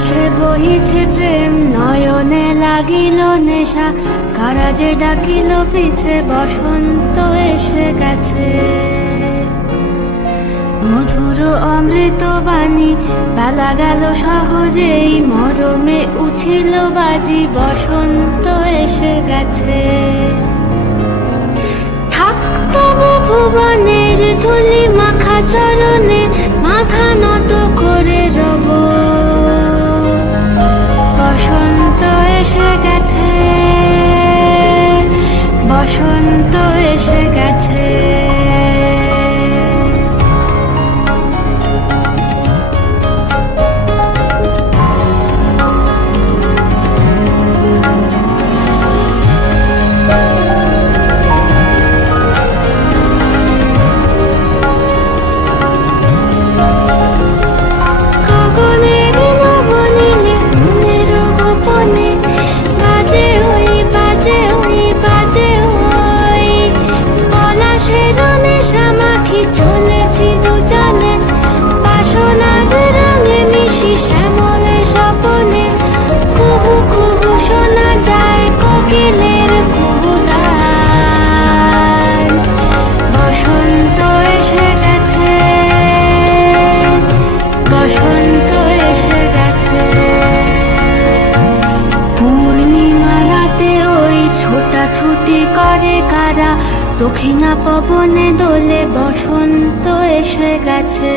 বাতাসে বহিছে প্রেম, নয়নে লাগিল নেশা, কারাজে ডাকিল পিছে, বসন্ত এসে গেছে। মধুর অমৃত বাণী, বেলা গেল সহজেই, মরমে উঠিল বাজি, বসন্ত এসে গেছে। থাকতব ভুবনের ধুলি মাখা চরণে, মাথা নত করে রব। বসন্ত এসে গেছে, বসন্ত এসে গেছে। চলেছি দুজনে বাসনার রঙে মিশি, শ্যামলে স্বপনে কুহু কুহু শোনা যায় কোকিলের কুহুগান। বসন্ত এসে গেছে, বসন্ত এসে গেছে। পূর্ণিমা রাতে ওই ছোটাছুটি করে কারা, দক্ষিণা পবনে দোলে, বসন্ত এসে গেছে।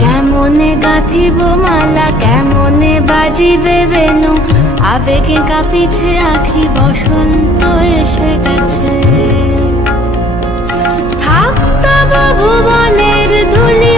কেমনে গাঁথিব মালা, কেমনে বাজিবে বেনু, আবেগে কাঁপিছে আখি, বসন্ত এসে গেছে। থাকতব ভুবনের ধুলি